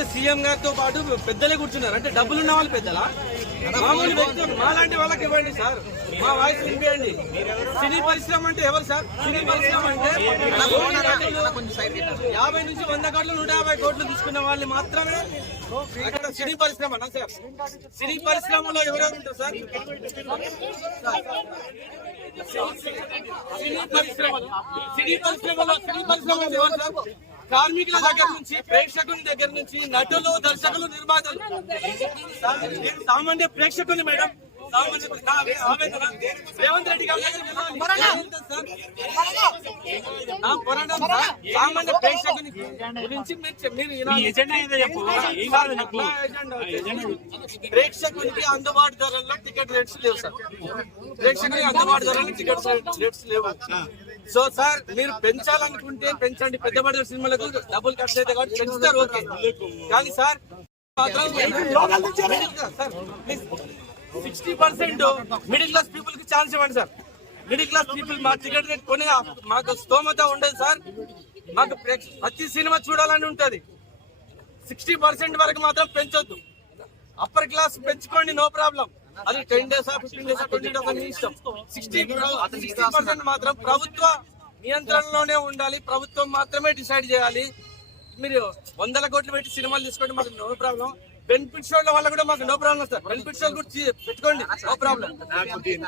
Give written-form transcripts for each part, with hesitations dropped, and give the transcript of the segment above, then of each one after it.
అంటే సీఎం గారితో పాటు పెద్దలే కూర్చున్నారు. అంటే డబ్బులున్న వాళ్ళు పెద్దలా? మామూలు వ్యక్తులు మాలాంటి వాళ్ళకి ఇవ్వండి సార్, మా వాయిస్ వినిపించండి. సినీ పరిశ్రమ అంటే ఎవరు సార్? సినీ పరిశ్రమ అంటే 50 నుంచి 100 కోట్లు 150 కోట్లు తీసుకున్న వాళ్ళు మాత్రమే అక్కడ సినీ పరిశ్రమ సార్. సినీ పరిశ్రమలో ఎవరెవరు ఉంటారు సార్? సినీ పరిశ్రమలో ఎవరు సార్? కార్మికుల దగ్గర నుంచి, ప్రేక్షకుల దగ్గర నుంచి, నటులు, దర్శకులు, నిర్మాతలు. సామాన్య ప్రేక్షకులు మేడం, రేవంత్ రెడ్డి గారు సామాన్య ప్రేక్షకుని గురించి ప్రేక్షకునికి అందుబాటు ధరల్లో టికెట్ రేట్స్ లేవు సార్. ప్రేక్షకునికి అందుబాటు ధరల్లో టికెట్ రేట్స్ లేవు. సో సార్ మీరు పెంచాలనుకుంటే పెంచండి, పెద్ద బడ్జెట్ సినిమాలకు డబ్బులు ఖర్చు అయితే కాబట్టి పెంచుతారు, ఓకే. కానీ సార్ మాత్రం 60% మిడిల్ క్లాస్ పీపుల్ కి ఛాన్స్ ఇవ్వండి సార్. మిడిల్ క్లాస్ పీపుల్ మా టికెట్ రేట్ కొని మాకు స్తోమత ఉండదు సార్. మాకు ప్రతి సినిమా చూడాలని ఉంటది. 60% వరకు మాత్రం పెంచొద్దు. అప్పర్ క్లాస్ పెంచుకోండి, నో ప్రాబ్లం. అది 10 days 15 days 20 days అని ఇష్టం. 60% మాత్రం ప్రభుత్వ నియంత్రణలోనే ఉండాలి. ప్రభుత్వం మాత్రమే డిసైడ్ చేయాలి. మీరు 100 కోట్లు పెట్టి సినిమాలు తీసుకోండి, మాకు నో ప్రాబ్లం. బెనిఫిట్ షోల వల్ల కూడా మాకు నో ప్రాబ్లం సార్. బెనిఫిట్ షోలు కూడా పెట్టుకోండి, నో ప్రాబ్లం.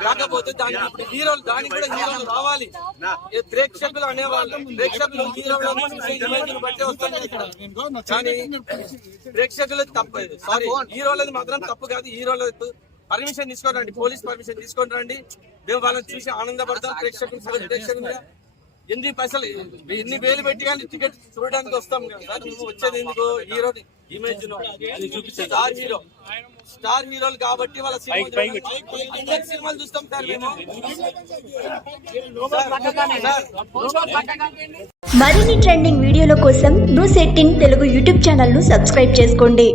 కాకపోతే దానికి ఇప్పుడు హీరోలు, దానికి కూడా హీరోలు రావాలి. ప్రేక్షకులు అనేవాళ్ళు, ప్రేక్షకులు హీరోలు బట్టే వస్తుంది. కానీ ప్రేక్షకులు తప్పు, సారీ హీరోలది మాత్రం తప్పు కాదు. హీరోలకు పర్మిషన్ తీసుకొని రండి, పోలీస్ పర్మిషన్ తీసుకొని రండి. మేము వాళ్ళని చూసి ఆనందపడతాం. ప్రేక్షకులు ఎన్ని పైసలు, ఎన్ని వేలు పెట్టి కానీ టికెట్ చూడడానికి వస్తాం కదా. నువ్వు వచ్చేది ఎందుకు? హీరో ఇమేజ్ స్టార్ హీరోలు కాబట్టి వాళ్ళ సినిమాలు చూస్తాం సార్ మేము. మరిన్ని ట్రెండింగ్ వీడియోల కోసం న్యూస్ 18 తెలుగు యూట్యూబ్ ఛానల్ ను సబ్స్క్రైబ్ చేసుకోండి.